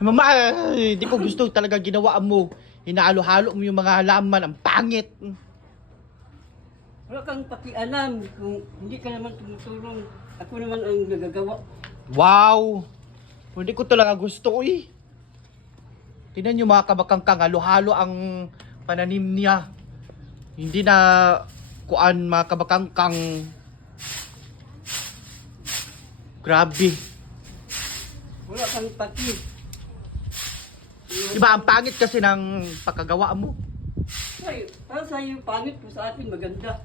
Mama, hindi ko gusto talaga ginawa mo. Hinalo-halo mo yung mga halaman. Ang pangit. Wala kang pakialam kung hindi ka naman tumutulong. Ako naman ang nagagawa. Wow! Hindi ko talaga gusto eh. Tingnan nyo mga kabakangkang, halo-halo ang pananim niya. Hindi na kuan mga kabakangkang. Grabe. Wala kang paki. Diba ang pangit kasi ng pagkagawa mo? Ay, para sa iyo pangit po sa akin maganda.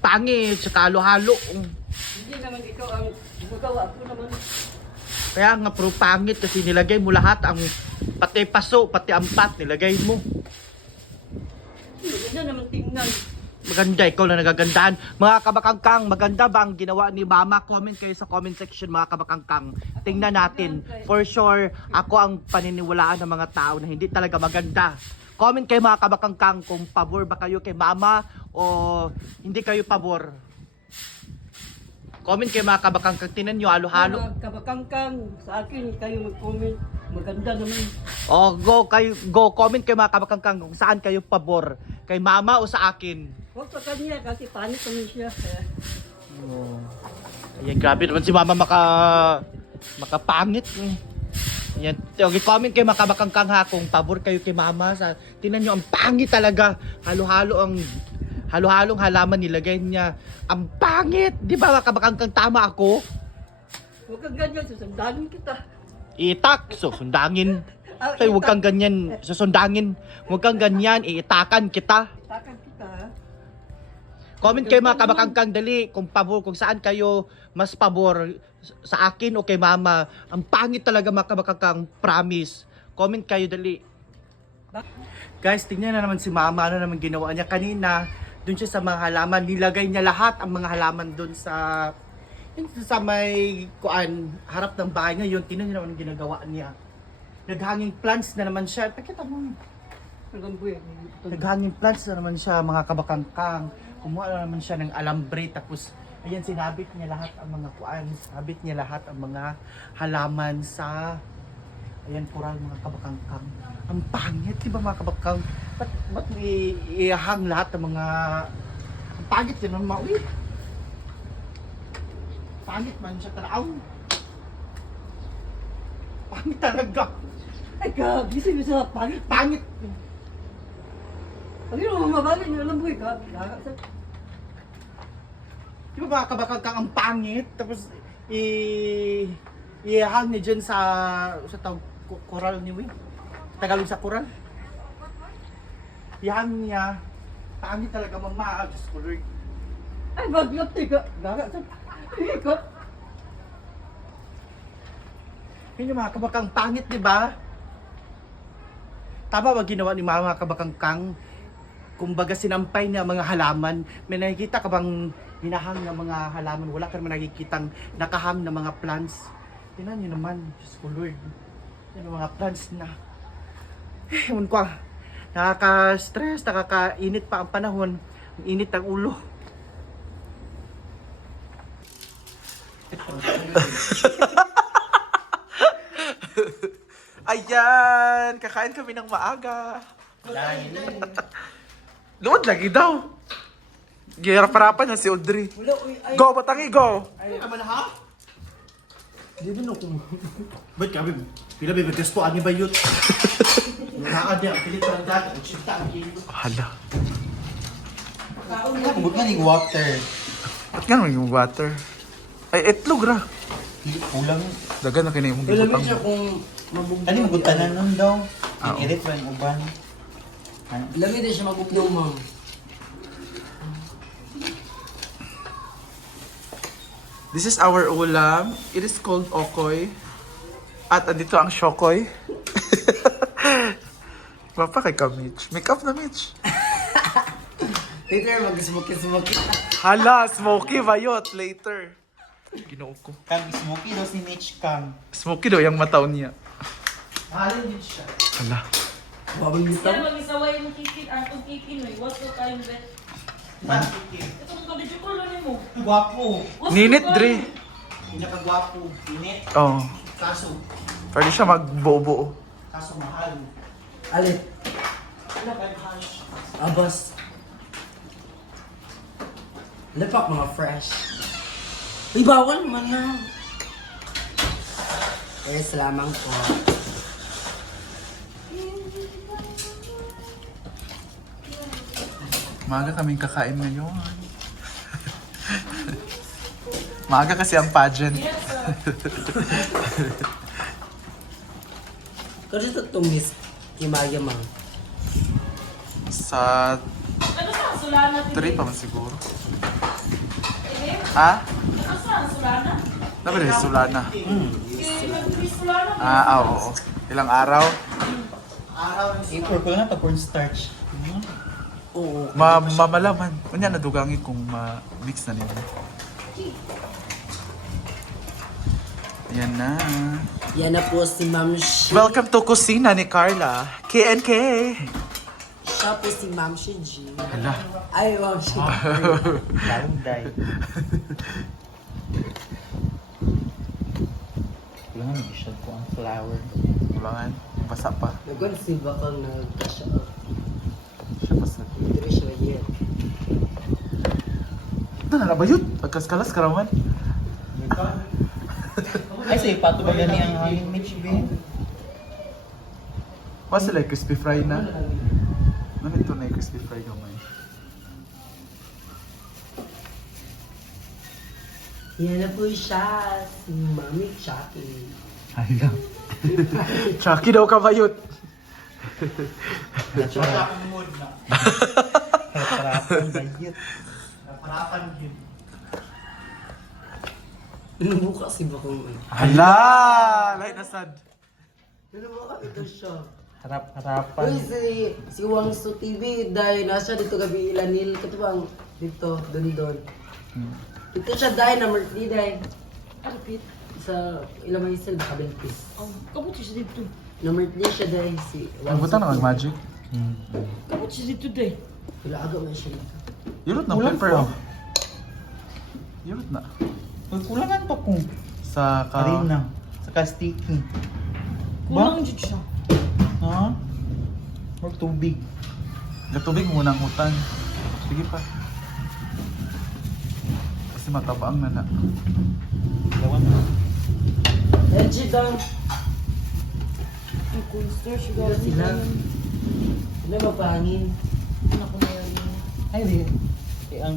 Pangit, saka halo-halo. Hindi naman ikaw ang gumagawa. Ako naman. Kaya nga pero pangit kasi nilagay mo lahat ang pati paso, pati ampat nilagay mo. Maganda naman tingnan. Maganda, ikaw na nagagandahan. Mga kabakangkang, maganda ba ang ginawa ni Mama? Comment kayo sa comment section mga kabakangkang. Tingnan natin. For sure, ako ang paniniwalaan ng mga tao na hindi talaga maganda. Comment kayo mga kabakangkang kung pabor ba kayo kay Mama o hindi kayo pabor. Comment kayo mga kabakangkang. Tingnan nyo, halo-halo. Mga kabakangkang, sa akin kayo mag-comment. Maganda naman. O, go. Comment kayo mga kabakangkang kung saan kayo pabor. Kay Mama o sa akin. Huwag sa kanya kasi pangit naman siya. Oh. Ayan, grabe naman si Mama makapangit. Ayan, okay, comment kayo mga kabakangkang ha kung pabor kayo kay Mama. Tingnan nyo, ang pangit talaga. Halo-halong halaman nilagay niya. Ang pangit! Di ba mga kabakangkang tama ako? Huwag kang ganyan, susundagin kita. Itak, sundangin. Kaya huwag kang ganyan, susundangin. Huwag kang ganyan, iitakan kita. Takan kita, ha? Comment kayo mga kabakangkang dali kung pabor, kung saan kayo mas pabor sa akin o kay Mama. Ang pangit talaga mga kabakangkang, promise. Comment kayo dali. Guys, tingnan na naman si Mama, ano naman ginawa niya kanina. Doon siya sa mga halaman, nilagay niya lahat ang mga halaman doon sa may harap ng bahay niya. Yun, tingnan niyo naman ang ginagawa niya. Naghanging plants na naman siya. Pakita mo. Naghanging plants na naman siya mga kabakangkang. Kumuha na naman siya ng alambre, tapos ayan, sinabit niya lahat ang mga sabit niya lahat ang mga halaman sa ayan, pural mga kabakangkang. Ang pangit, di ba mga kabakang? Ba't ihang lahat ng mga ang pangit yun ang mauwi? Pangit man siya taraw. Pangit talaga. Ay, gabi, sabi sa pangit. Pangit. Ano yung mamabalin nyo, alam mo eh, Di ba mga kabakangkang ang pangit? Tapos ihang niya dyan sa coral ni Wing. Tagalog sa coral. Ihang niya. Pangit talaga mama. Diyos ko Lord. ay, baglap, tiga. Gaga, sa ikaw. Yun yung mga kabakang pangit, di ba? Tama ba ginawa ni Mama kabakangkang? Kumbaga sinampay niya mga halaman. May nakikita ka bang hinahang ng mga halaman? Wala ka naman nakikitang nakahang na mga plants. Tingnan niyo naman, Diyos ko Lord. Yan ang mga plants na. Ewan ko, nakaka-stress, nakaka-init pa ang panahon. Ang init ang ulo. Ayan! Kakain kami ng maaga. Luod lagi daw. Gihirap-harapan na si Audrey. Go, Batangi, go! Ay, naman ha? Hindi mo kung... Ba't ka, babe? Pila, babe, po, ani ba yun? Nunaan niya, pilit pa ang dati, ang sita, ang kilo. Hala. Huwag nga ning water. Ba't nga naman yung water? Ay, etlog ra. Kulang. Dagan na kinay mong Alam mo gibutang. siya kung mabugnaw. Ano yung butanan nun daw? Oo. Irit ba yung uban? Lami din siya mabugnaw, ma'am. This is our ulam. It is called okoy. At andito ang shokoy. Mapa kay ka, Mitch. Make up na, Mitch. Later, mag-smoky. Hala, smoky bayot later. Ginoo ko. Kang smoky daw si Mitch Kang. Smoky daw yung mataw niya. Mahalin din siya. Hala. Babang dito. Yan, mag-isaway yung kikin, atong kikin, may what's up tayong bet? Ito kung kabidyo ko, ano mo? Gwapo. Ninit, Dre. Hindi ka gwapo. Init. Oh. Kaso, Pwede siya magbobo. Kaso mahal. Alit. Ano ba yung hash? Abas. Lepak mga fresh. Uy, bawal man na. Eh, salamang po. Maaga kaming kakain ngayon. Maaga kasi ang pageant. Kasi ito tumis. Kimaya mang. Sa Ano sa Solana? 3 pa man siguro. Ha? Ano sa Solana? Dapat rin Solana. Solana? Oo. Ilang araw? Araw ng April ko na cornstarch. Oo. Mamalaman. Kunya nadugangi kung ma-mix na nila. Yan na. Yan na po si Ma'am Shi. Welcome to Kusina ni Carla. KNK. Siya po si Ma'am Shi G. Hala. Ay, Ma'am Shi. Taunday. Wala nga nag-shot ko ang flower. Ulangan. Basa pa. Nagwan si Bakang nagkasya. Siya basa. Hindi siya yan. Ito na ba yun? Pagkaskalas karaman. Ay, sige, pato ba gani ang hangin, Mitch, Ben? What's like crispy fry na? Ano ito na yung crispy fry gamay? Yan na po siya. Si Mami Chucky. Ay lang. Chucky daw kabayot. Wala akong mood na. Naparapan bayit. Naparapan yun. Nabuka si Bakang. Hala! Lahat na sad. Nabuka ito siya. Harapan. Uy, si Wangso TV, dahil nasa dito gabi ilanil, katubang dito, doon. Dito siya dahil na Mertli dahil Arpit. sa ilamay sila nakabelpis. Kabuti siya dito. Na Mertli siya dahil si Ang buta na mag-magic. Kabuti siya dito day. Wala aga man siya dito. Yurot na Kulang pepper pa. oh. Yurot na. Kulangan pa kung Sa ka... harina. Saka sticky. Kulang dito siya. Ha? More tubig. Gatubig muna ang utan. Sige pa. Kasi matabaang na na. Gawan na. Edgy daw. Ang coaster siya. Sila sila. Sila mapangin. Anak ko na yun. Ay, di. Eh, ang...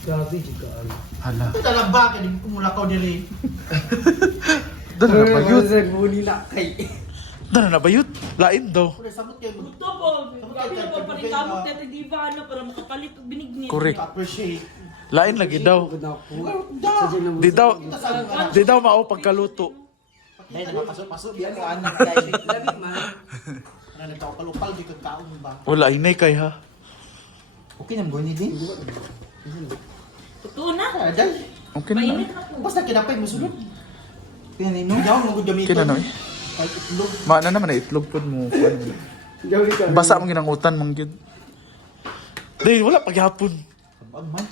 Grabe, di ka alam. Hala. Ito lang ba? Kaya di kumula ko dili. Doon na ba yun? Nagbuni na kay. Doon na ba yun? Lain daw. Kung sabot kayo, Ito po. Grabe na po. Palitamot natin diva ano para makapalit og binigni. Correct. appreciate. Lain lagi daw. Di daw, di daw mao pagkaluto. Dahil nakapasok-pasok, biyan mo anak dahil. Labi man. Na nagkakapalupal, di ko kaon ba? Wala, inay kay ha. Okay nang guni din. Totoo na. Ah, dahil. Okay na. Mainit na po. Basta kinapay mo sulod. Pinanino? Hindi ako magod gamitin. Kinanoy. Ay, itlog. Maana naman na itlog pod mo. Basa mong ginangutan mong gid. Dahil wala paghapon. Ang man.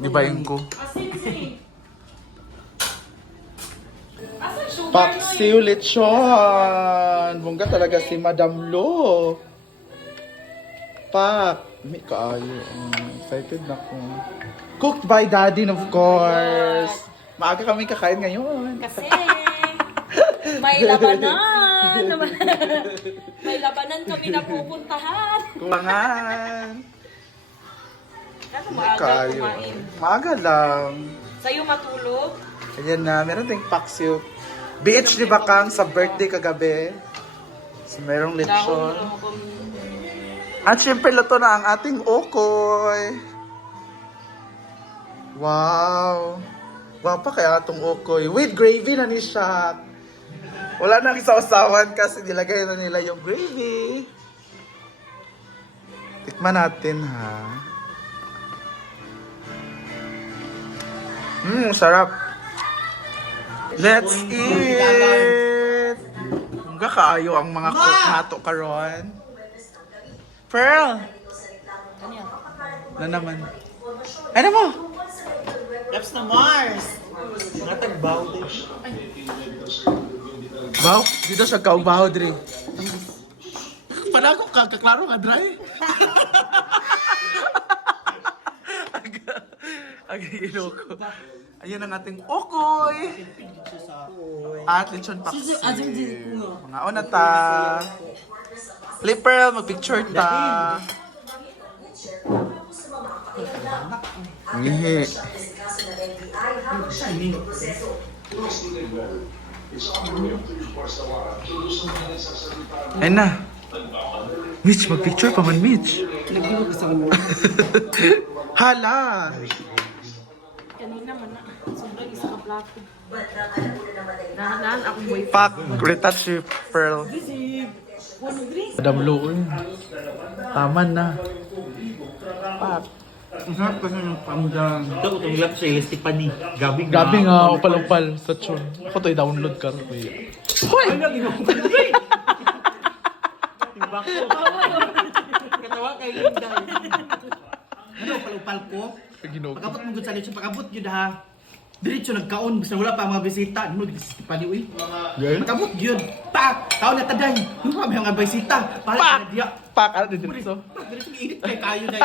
Gibayin ko. Asin si. Asan sugar no? Paksiw lechon! Bongga talaga si Madam Lo. Pak! May kaayo. Excited na ko. Cooked by Daddy, of course. Maaga kami kakain ngayon. Kasi may labanan. May labanan kami na pupuntahan. Kumangan. Ano maaga Kaayo. kumain? Maaga lang. Sa'yo matulog? Ayan na, meron tayong paksiw. BH di Bakang sa birthday kagabi. So, merong Dahon lechon. mo kami. At syempre, luto na ang ating okoy. Wow. Wapa kaya itong okoy. With gravy na ni siya. Wala nang sausawan kasi nilagay na nila yung gravy. Tikman natin ha. Sarap. Let's eat! Ang kakaayo ang mga cook nato karon. Pearl! Na naman. Ano mo? Laps na Mars! Mga tagbaw din. Wow, dito siya kaugbaho, Dre. Pala ko, kaklaro ka, Dre. Agigilo ko. Ayan ang ating okoy. At lechon paksi. Mga ona ta. Lipperal, mag-picture ta. Ngihi. Ayun na. Mitch, mag-picture pa man, Mitch. Nagdibo ka sa kanya. Hala! Kanina man na. Sobrang isa ka plato. Nahanaan akong boyfriend. Pak, retouch si Pearl. Madam Lou, taman na. Pak. Ang sarap kasi ng pamdang. Ito, itong lap sa Stephanie. Gabi Gabi nga, upal-upal sa tune. Ako to i-download ka rin. Hoy! Katawa kay Linda. Ano, palupal ko? Ginoo. Pag-abot mo sa lechon, pag-abot yun ha. Diretso nagkaon, basta wala pa mga bisita. Ano, di si Stephanie, uy. Pag-abot yun. Pa! Tao na taday. Ano pa, may mga bisita. Para na diya. Pak! Ano din dito? Diretso, iinit kay kayo na.